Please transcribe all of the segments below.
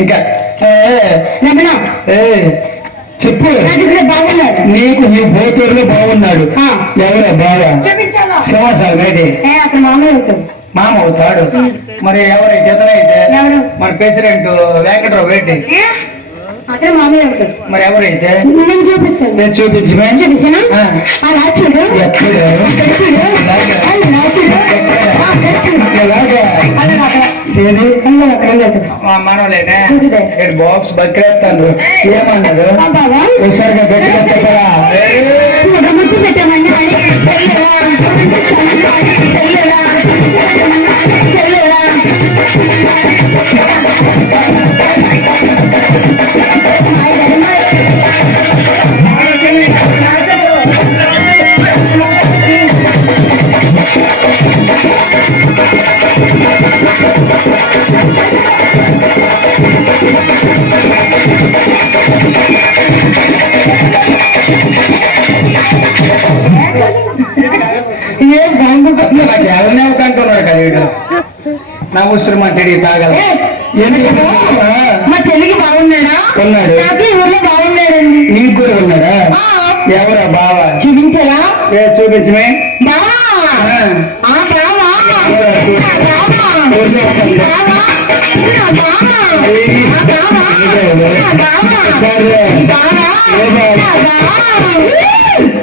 ఇంకా చెప్పు. నీకు నీ పోతూరులో బాగున్నాడు. ఎవరా బాగా సమాచారం ఏంటి? మామ అవుతాడు. మరి ఎవరైతే ఎతనైతే మన ప్రెసిడెంట్ వెంకటరావు ఏంటి? మరి ఎవరైతే నేను చూపించమే. మనలేనే బాక్స్ బక్రేస్తాను. ఏమన్నాడు? ఒకసారిగా గట్టిగా చెప్పరా? పెట్టామని నాకు ఎవరినే అంటున్నాడు కదా వీడు. నా ఉసిరి మాట్లాడి తాగల. మా చెల్లికి బాగున్నాడా? ఉన్నాడు. ఊళ్ళో బాగున్నాడండి. నీకు కూడా ఉన్నాడా? ఎవరా బావా? చూపించరా? చూపించమే.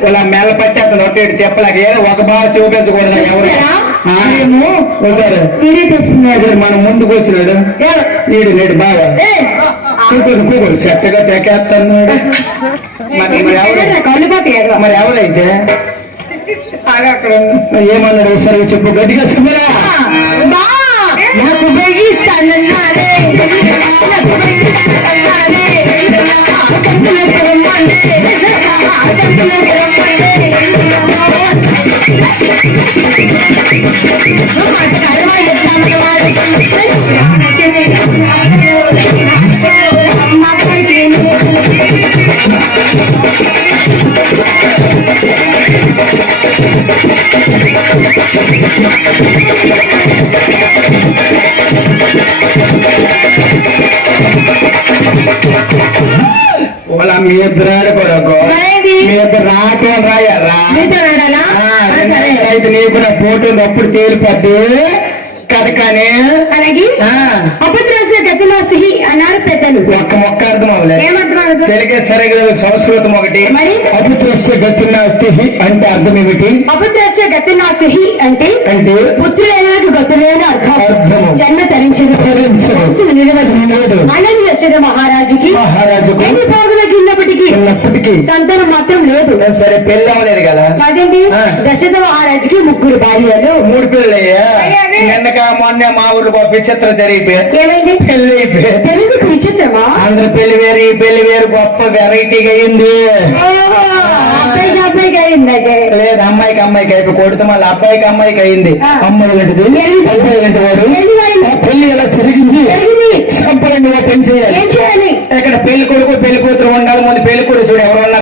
ఇలా మెల్ల పట్టి అతను ఒట్టేడు చెప్పలేక ఏదో ఒక బాగా చూపించకూడదు. ఎవరు మన ముందుకు వచ్చినాడు వీడు నేడు బాగా కూతురు సెట్టగా తెకేస్తున్నాడు. మరి ఎవరైతే ఏమన్నాడు? ఒకసారి చెప్పు గట్టిగా చెప్పరా? నాకు బెగిస్తానన్నారే వాళ్ళ మీ ఇద్దరు ఆడుకోరకు మీ ఇద్దరు రాకే రాయారా? అయితే నీకు కూడా ఫోటో అప్పుడు తేలిపోద్ది కదా. కానీ అన్నారు పెద్దలు. ఒక్క మొక్క అర్థం అవ్వలేదు. తెలుగే సరిగ్గా సంస్కృతం ఒకటి. అపుత్రస్య గతి నాస్తి అంటే అర్థం ఏమిటి? అపుత్రస్య గతి నాస్తి అంటే అంటే పుత్రులైనకు గతులైన అర్థం. జన్మ తరించదు. అలాగే దశరథ మహారాజుకి ఎన్ని భాగులకి ఉన్నప్పటికీ సంతానం మాత్రం లేదు. సరే పెళ్ళి అవ్వలేదు కదా. అదేంటి? దశరథ మహారాజుకి 3 భార్యలు 3 పిల్లలయ్యా. నిన్నక మొన్న మా ఊళ్ళో విచిత్రం జరిగిపోయారు. ఏమైంది? పెళ్లి అయిపోయారు. తెలుగుకి విచిత్రమా? అందరు పెళ్లి వేరు ఈ పెళ్లి వేరు గొప్ప వెరైటీగా అయింది. అబ్బాయికి అయింది. లేదు అమ్మాయికి అయిపోయి కొడితే మళ్ళీ అమ్మాయికి అయింది. అమ్మాయి లాంటిది అబ్బాయి లాంటి వాడు. పెళ్లి ఎలా జరిగింది? సంపరంగా పెంచేయాలి. ఏం చేయాలి? ఇక్కడ పెళ్లి కొడుకు పెళ్లి కూతురు ఉండాలి. ముందు పెళ్లి కొడుకు చూడు ఎవరు